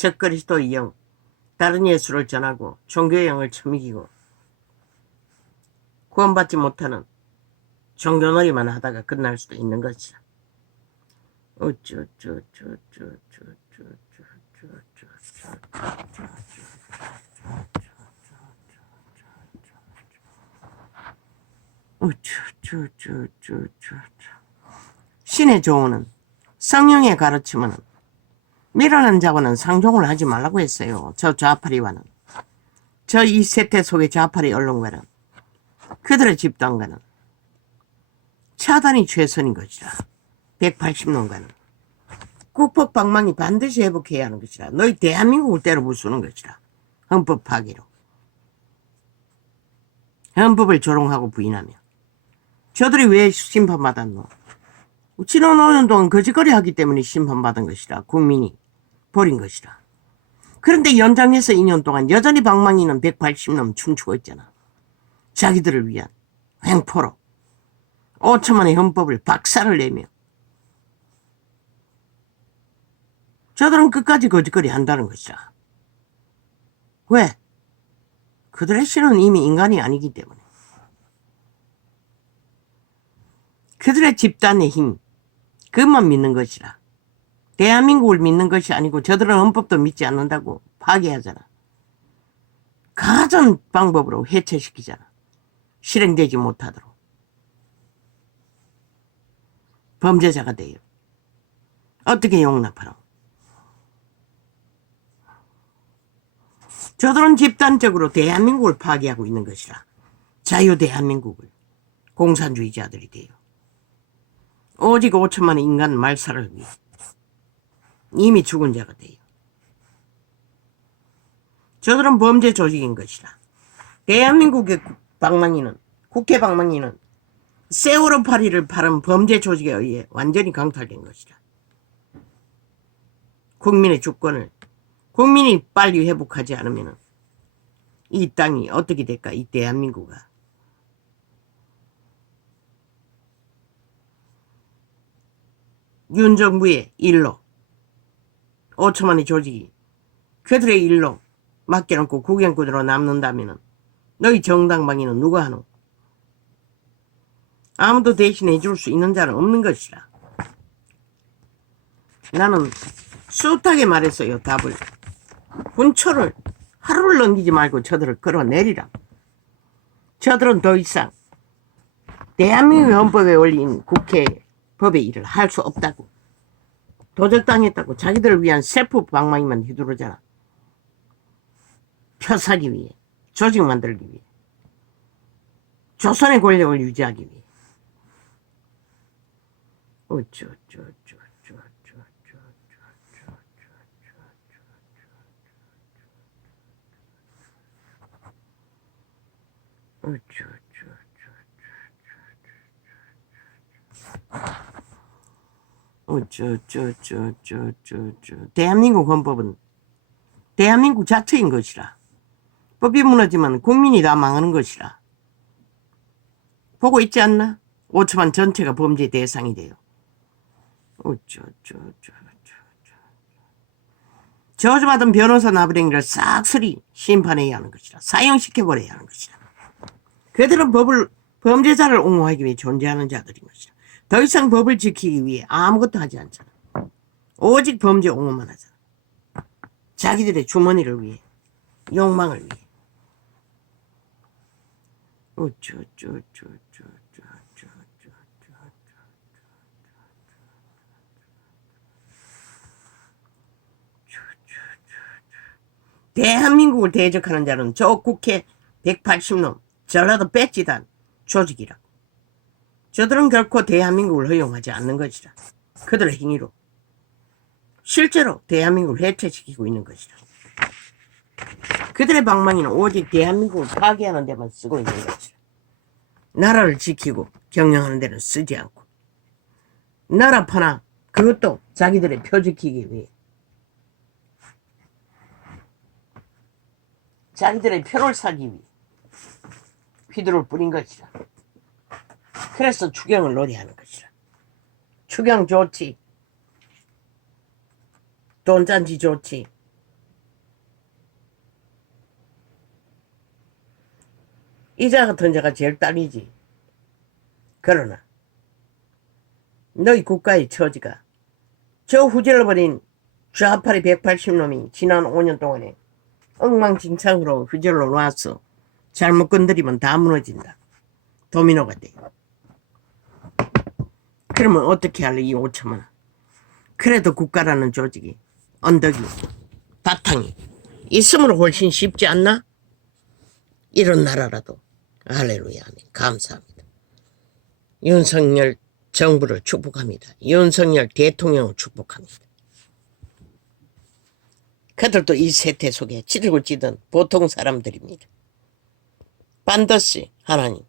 적그리스도의 영, 다른 예수를 전하고 종교의 영을 처미기고 구원받지 못하는 종교놀이만 하다가 끝날 수도 있는 것이다. 신의 조언은, 성령의 가르침은 미련한 자와는 상종을 하지 말라고 했어요. 저 좌파리와는, 저 이 세태 속의 좌파리 언론과는, 그들의 집단과는 차단이 최선인 것이라. 180년간은 국법방망이 반드시 회복해야 하는 것이라. 너희 대한민국을 때려 부수는 것이라. 헌법 파기로. 헌법을 조롱하고 부인하며. 저들이 왜 심판받았노? 지난 5년 동안 거짓거리 하기 때문에 심판받은 것이라. 국민이 버린 것이라. 그런데 연장해서 2년 동안 여전히 방망이는 180년 춤추고 있잖아. 자기들을 위한 횡포로 5천만의 헌법을 박살을 내며 저들은 끝까지 거짓거리 한다는 것이라. 왜? 그들의 신은 이미 인간이 아니기 때문에. 그들의 집단의 힘, 그것만 믿는 것이라. 대한민국을 믿는 것이 아니고 저들은 헌법도 믿지 않는다고 파괴하잖아. 가전 방법으로 해체시키잖아. 실행되지 못하도록. 범죄자가 돼요. 어떻게 용납하노? 저들은 집단적으로 대한민국을 파괴하고 있는 것이라. 자유 대한민국을. 공산주의자들이 돼요. 오직 5천만의 인간 말살을 위해 이미 죽은 자가 돼요. 저들은 범죄 조직인 것이라. 대한민국의 방망이는, 국회 방망이는 세월호 파리를 파는 범죄 조직에 의해 완전히 강탈된 것이라. 국민의 주권을 국민이 빨리 회복하지 않으면 이 땅이 어떻게 될까? 이 대한민국은. 윤 정부의 일로 5천만의 조직이 그들의 일로 맡겨놓고 구경꾼으로 남는다면 너희 정당방위는 누가 하노? 아무도 대신해 줄 수 있는 자는 없는 것이라. 나는 숱하게 말했어요. 답을. 분초를 하루를 넘기지 말고 저들을 끌어내리라. 저들은 더 이상 대한민국 헌법에 올린 국회 법의 일을 할 수 없다고. 도적당했다고 자기들을 위한 세포 방망이만 휘두르잖아. 펴사기 위해, 조직 만들기 위해, 조선의 권력을 유지하기 위해. 대한민국 헌법은 대한민국 자체인 것이라. 법이 무너지면 국민이 다 망하는 것이라. 보고 있지 않나? 5천만 전체가 범죄 대상이 돼요. 저주받은 변호사 나부랭이를 싹쓸이 심판해야 하는 것이라. 사형시켜버려야 하는 것이라. 그들은 범죄자를 옹호하기 위해 존재하는 자들인 것이라. 더 이상 법을 지키기 위해 아무것도 하지 않잖아. 오직 범죄 옹호만 하잖아. 자기들의 주머니를 위해, 욕망을 위해. 대한민국을 대적하는 자는 저 국회 180놈 전라도 배지단 조직이라고. 저들은 결코 대한민국을 허용하지 않는 것이라. 그들의 행위로 실제로 대한민국을 해체시키고 있는 것이라. 그들의 방망이는 오직 대한민국을 파괴하는 데만 쓰고 있는 것이라. 나라를 지키고 경영하는 데는 쓰지 않고, 나라 파나 그것도 자기들의 표 지키기 위해, 자기들의 표를 사기 위해 휘두를 뿌린 것이라. 그래서 추경을 노래하는 것이라. 추경 좋지, 돈잔치 좋지, 이자 같은 자가 제일 딸이지. 그러나 너희 국가의 처지가 저 후질러버린 좌파리 180놈이 지난 5년 동안에 엉망진창으로 휘질러 놨어. 잘못 건드리면 다 무너진다. 도미노가 돼. 그러면 어떻게 할래 이 5천만. 그래도 국가라는 조직이 언덕이 바탕이 있으므로 훨씬 쉽지 않나? 이런 나라라도 할렐루야 감사합니다. 윤석열 정부를 축복합니다. 윤석열 대통령을 축복합니다. 그들도 이 세태 속에 찌들고 찌든 보통 사람들입니다. 반드시 하나님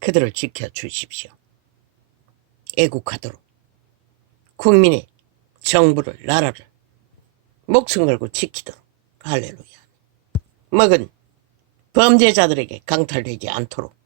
그들을 지켜주십시오. 애국하도록 국민의 정부를 나라를 목숨 걸고 지키도록 할렐루야. 먹은 범죄자들에게 강탈되지 않도록